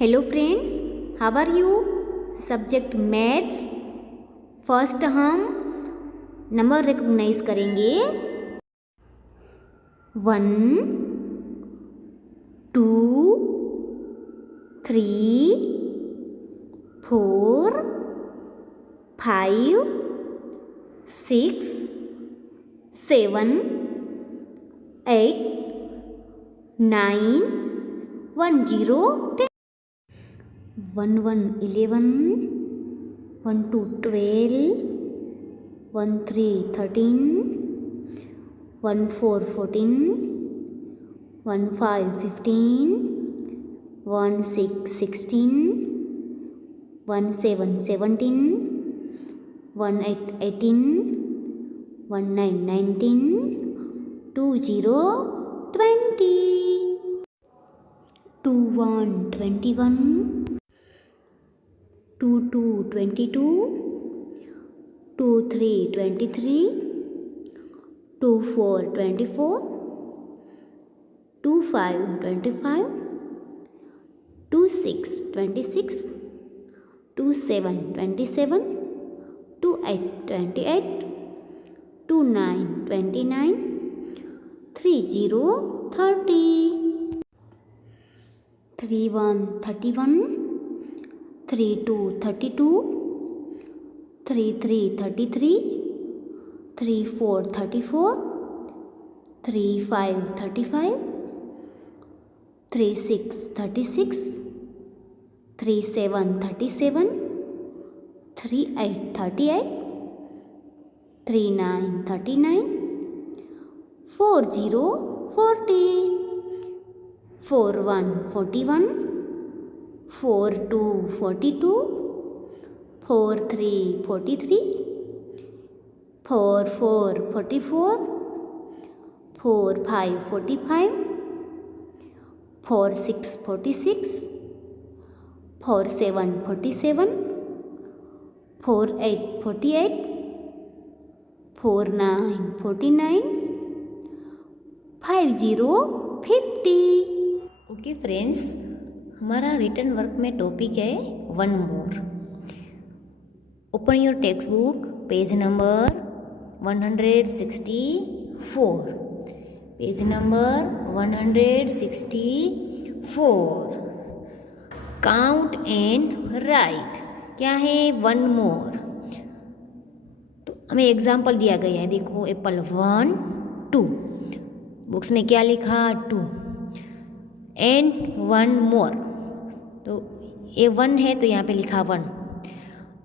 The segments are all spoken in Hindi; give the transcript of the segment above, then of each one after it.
Hello friends, how are you. Subject maths. First हम नंबर रिकॉग्नाइज करेंगे। 1 2 3 4 5 6 7 8 9 1 0 10 1 1 11 1 2 12 1 3 13 1 4 14 1 5 15 1 6 16 1 7 17 1 8 18 1 9 19 2 0 20 2 1 21 2 2 22 2 3 23 2 4 24 2 5 25 2 6 26 2 7 27 2 8 28 2 9 29 3 0 30 3 1 31 3 2 32 3 3 33 3 4 34 3 5 35 3 6 36 3 7 37 3 8 38 3 9 39 4 0 40 4 1 41 4 2 42 4 3 43 4 4 44 4 5 45 4 6 46 4 7 47 4 8 48 4 9 49 5 0 50। ओके फ्रेंड्स, हमारा रिटर्न वर्क में टॉपिक है one more. Open your text book, page number 164। Page number 164। Count and right. क्या है? One more. तो हमें एग्जाम्पल दिया गया है, देखो एप्पल 1 2। बुक्स में क्या लिखा? 2 एंड वन मोर। तो ये 1 है तो यहाँ पे लिखा 1।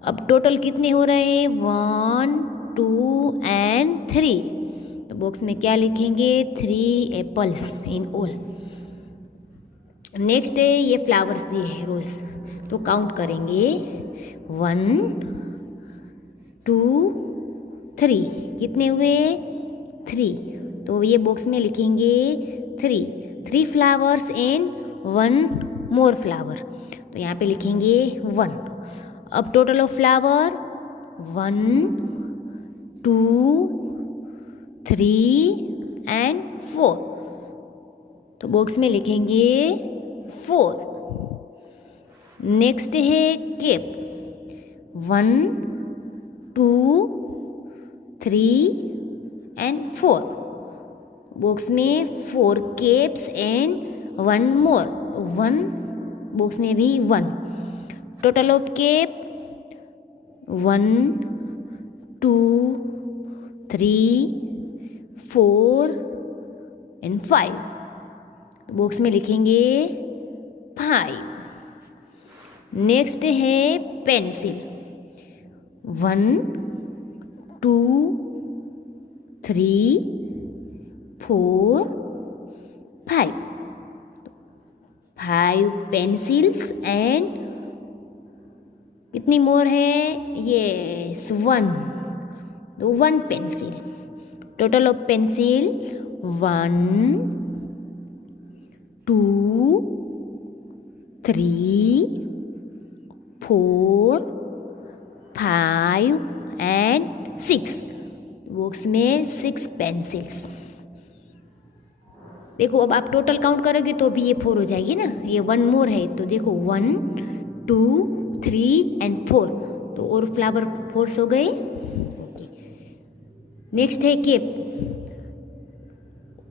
अब टोटल कितने हो रहे हैं? 1 2 एंड 3। तो बॉक्स में क्या लिखेंगे? 3 एप्पल्स इन ऑल। नेक्स्ट है ये फ्लावर्स दिए हैं रोज, तो काउंट करेंगे 1 2 3। कितने हुए? 3। तो ये बॉक्स में लिखेंगे 3 फ्लावर्स एंड 1 मोर फ्लावर। तो यहाँ पे लिखेंगे 1। अब टोटल ऑफ फ्लावर 1 2 3 एंड 4। तो बॉक्स में लिखेंगे 4। नेक्स्ट है केप 1 2 3 एंड 4। बॉक्स में 4 केप्स एंड 1 मोर। 1 बॉक्स में भी 1। टोटल ऑफ केप 1 2 3 4 एंड 5। बॉक्स में लिखेंगे 5। नेक्स्ट है पेंसिल 1 2 3 4 5। 5 पेंसिल्स एंड कितनी मोर है? यस 1। तो 1 pencil. Total of pencil 1 2 3 4 5 and 6। Box में 6 पेंसिल्स। देखो अब आप टोटल काउंट करोगे तो भी ये 4 हो जाएगी ना, ये 1 मोर है तो देखो 1 2 3 एंड 4, तो और फ्लावर 4 हो गए। ओके, नेक्स्ट है केप।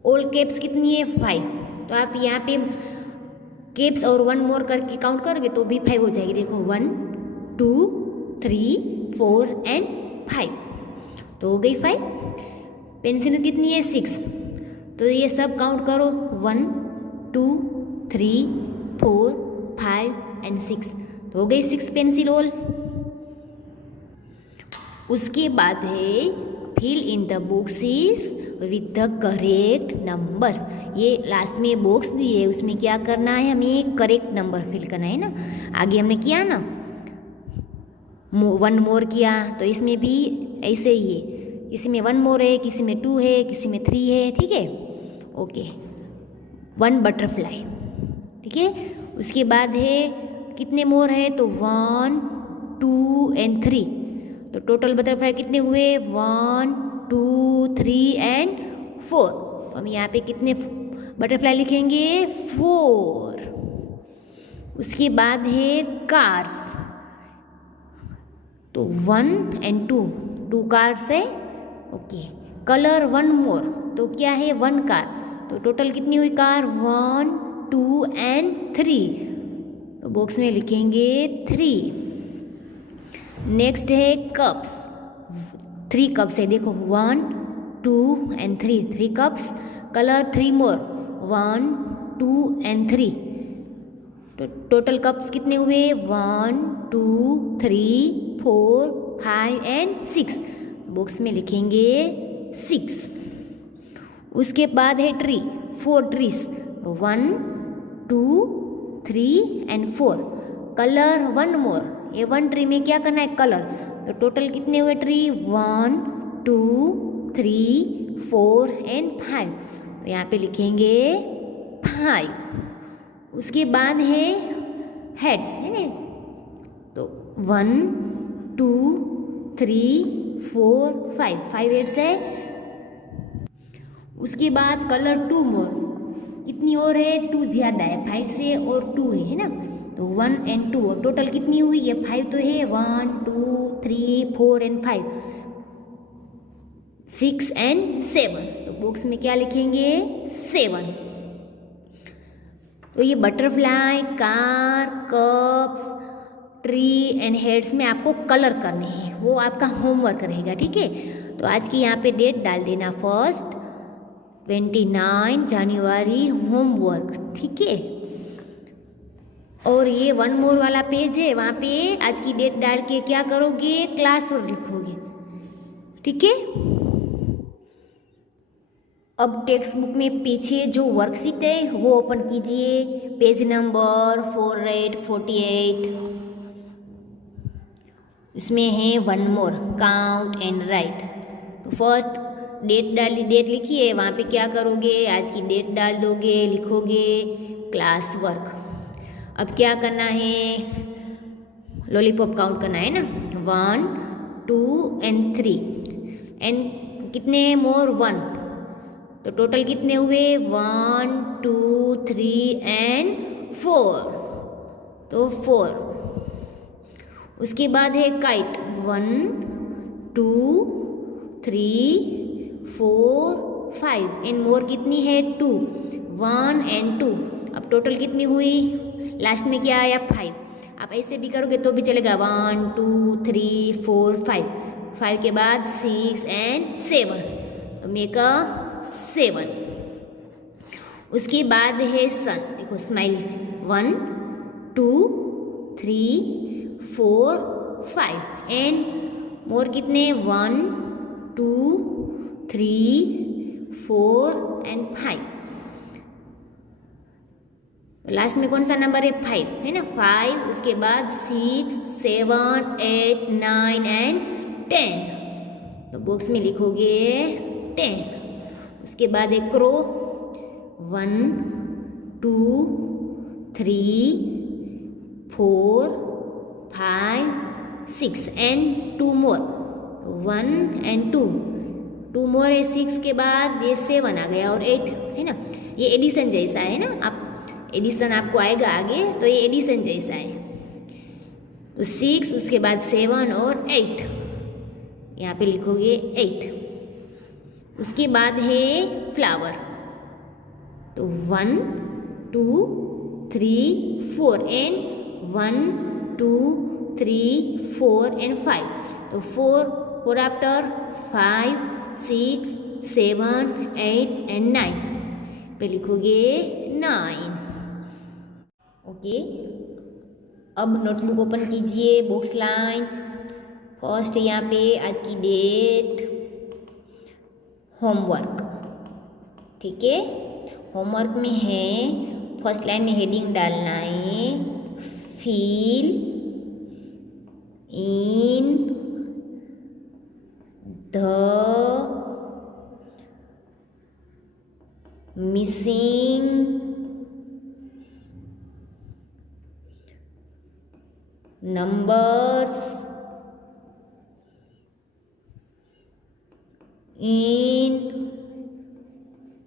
ऑल केप्स कितनी है 5, तो आप यहाँ पे केप्स और 1 मोर करके काउंट करोगे तो भी 5 हो जाएगी। देखो 1 2 3 4 एंड 5, तो हो गई 5। पेंसिल कितनी है 6, तो ये सब काउंट करो 1 2 3 4 5 एंड 6, तो हो गई 6 पेंसिल होल। उसके बाद है fill in the boxes with the correct numbers. ये लास्ट में बॉक्स दी है, उसमें क्या करना है, हमें करेक्ट नंबर फिल करना है ना। आगे हमने किया ना 1 मोर किया, तो इसमें भी ऐसे ही है, किसी में 1 मोर है, किसी में 2 है, किसी में 3 है, ठीक है। ओके, 1 बटरफ्लाई, ठीक है। उसके बाद है कितने मोर है, तो 1 2 एंड 3, तो टोटल बटरफ्लाई कितने हुए 1 2 3 एंड 4, तो हम यहाँ पे कितने बटरफ्लाई लिखेंगे 4। उसके बाद है कार्स, तो 1 एंड 2 कार्स है। ओके, कलर 1 मोर, तो क्या है 1 कार, तो टोटल कितनी हुई कार 1 2 एंड 3, तो बॉक्स में लिखेंगे 3। नेक्स्ट है कप्स, 3 कप्स है, देखो 1 2 and 3 cups, colour 3 more 1 2 and 3, तो टोटल कप्स कितने हुए 1 2 3 4 5 एंड 6, बॉक्स में लिखेंगे 6। उसके बाद है ट्री, 4 ट्रीज 1 2 3 एंड 4, कलर 1 मोर, ये 1 ट्री में क्या करना है कलर, तो टोटल कितने हुए ट्री 1 2 3 4 एंड 5, तो यहाँ पे लिखेंगे 5। उसके बाद है हेड्स, है ना, तो 1 2 3 4 5 हेड्स है। उसके बाद कलर 2 मोर, कितनी और है 2 ज़्यादा है 5 से और 2 है ना, तो 1 एंड 2, और टोटल कितनी हुई ये 5 तो है 1 2 3 4 एंड 5 6 एंड 7, तो बॉक्स में क्या लिखेंगे 7। तो ये butterfly, car, cups, tree and heads में आपको कलर करने हैं, वो आपका होमवर्क रहेगा, ठीक है। तो आज की यहाँ पे डेट डाल देना 1 29 जनवरी होमवर्क, ठीक है। और ये 1 मोर वाला पेज है, वहाँ पे आज की डेट डाल के क्या करोगे क्लास वर्क लिखोगे, ठीक है। अब टेक्स्ट बुक में पीछे जो वर्कशीट है वो ओपन कीजिए, पेज नंबर 448, उसमें है 1 मोर काउंट एंड राइट। तो फर्स्ट डेट डाली, डेट लिखिए, वहाँ पे क्या करोगे आज की डेट डाल दोगे, लिखोगे क्लास वर्क। अब क्या करना है लॉलीपॉप काउंट करना है ना, 1 2 एंड 3 एंड कितने मोर 1, तो टोटल कितने हुए 1 2 3 एंड 4, तो 4। उसके बाद है काइट 1 2 3 4 5 एंड मोर कितनी है 2, 1 एंड 2, अब टोटल कितनी हुई लास्ट में क्या आया 5। आप ऐसे भी करोगे तो भी चलेगा 1 2 3 4 5 के बाद 6 एंड 7, तो मेक अ 7। उसके बाद है सन, देखो स्माइली 1 2 3 4 5 एंड मोर कितने 1 2 3 4 एंड 5, लास्ट में कौन सा नंबर है 5 है ना 5। उसके बाद 6 7 8 9 एंड 10, तो बॉक्स में लिखोगे 10। उसके बाद एक क्रो 1 2 3 4 5 6 एंड 2 मोर 1 एंड 2, 2 मोर है 6 के बाद ये 7 आ गया और 8 है ना, ये एडिशन जैसा है ना, आप एडिशन आपको आएगा आगे, तो ये एडिशन जैसा है। तो 6 उसके बाद 7 और 8, यहाँ पे लिखोगे 8। उसके बाद है फ्लावर, तो 1 2 3 4 एंड 1 2 3 4 एंड 5, तो 4 आफ्टर 5 6 7 8 एंड 9 पे लिखोगे 9। ओके, अब नोटबुक ओपन कीजिए, बॉक्स लाइन। फर्स्ट यहाँ पे आज की डेट, होमवर्क, ठीक है। होमवर्क में है, फर्स्ट लाइन में हेडिंग डालना है, fill in the missing numbers in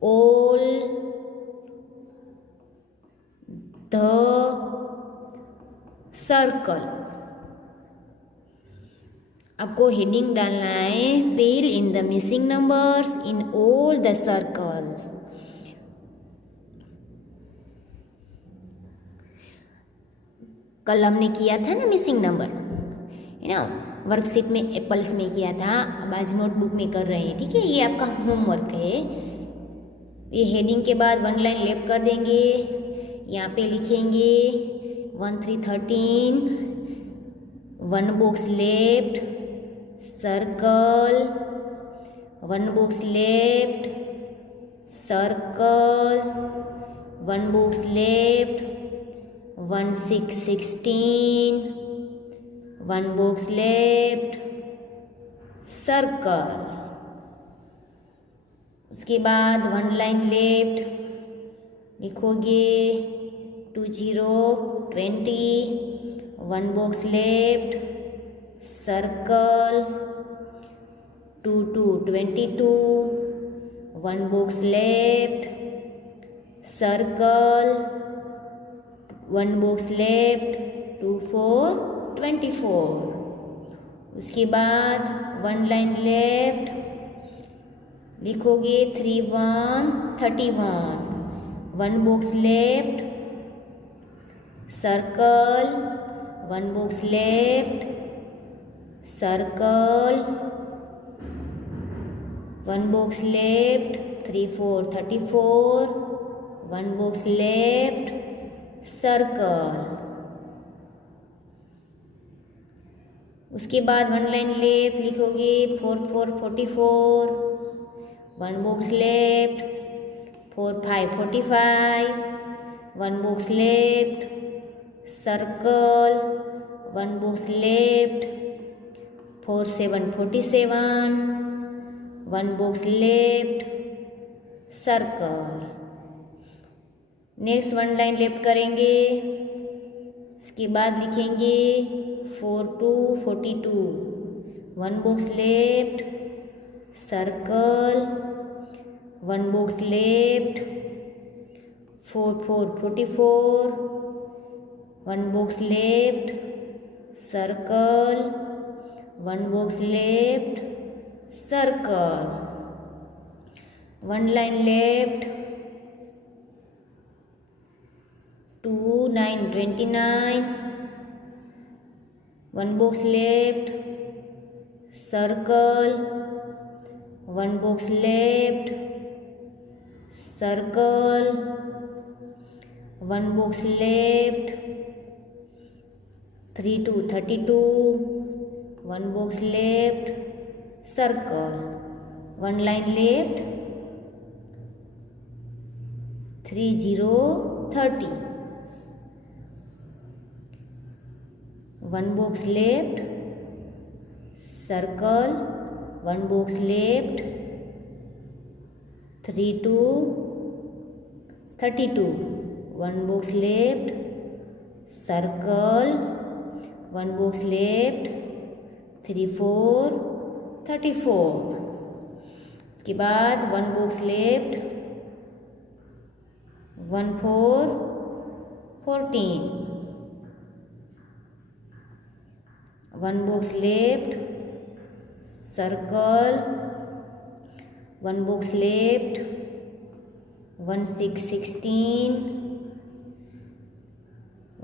all the circle। आपको हेडिंग डालना है, fill in the missing numbers in all the circles. कल हमने किया था ना मिसिंग नंबर, है ना, वर्कशीट में एप्पल्स में किया था, अब आज नोटबुक में कर रहे हैं, ठीक है। ये आपका होमवर्क है। ये हेडिंग के बाद 1 लाइन लेफ्ट कर देंगे, यहाँ पे लिखेंगे 1 3 13, 1 box left circle, 1 box left circle, 1 box left 1 6 16, 1 box left circle. उसके बाद 1 लाइन लेफ्ट लिखोगे 2 0 20, 1 box left circle, 2 2 22, 1 box left circle, 1 box left 2 4 24। उसके बाद 1 लाइन लेफ्ट लिखोगे 3 1 31, 1 box left circle, 1 box left circle, 1 box left 3 4 34, 1 box left circle. उसके बाद 1 लाइन लेफ्ट लिखोगे 4 4 44, 1 box left 4 5 45, 1 box left circle, 1 box left 4 7 47, 1 box left circle. Next 1 line left करेंगे, उसके बाद लिखेंगे 4 2 42, 1 box left circle, 1 box left 4 4 44, 1 box left circle, 1 box left circle. 1 line left 2 9 29, 1 box left circle, 1 box left circle, 1 box left 3 2 32, 1 box left circle. 1 line left 3 0 30, 1 box left circle, 1 box left 3 2 32, 1 box left circle, 1 box left 3 4 34। उसके बाद 1 box left, 1 4 14, 1 box left, circle, 1 box left, 1 6 16,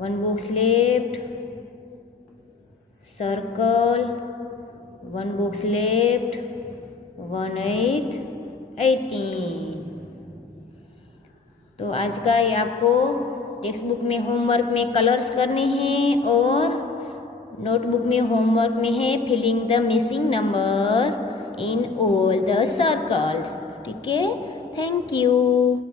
1 box left, circle, 1 box left, 1 8 18। तो आज का ये आपको टेक्स्ट बुक में होमवर्क में कलर्स करने हैं और नोटबुक में होमवर्क में है filling the missing number in all the circles. ठीक है, थैंक यू।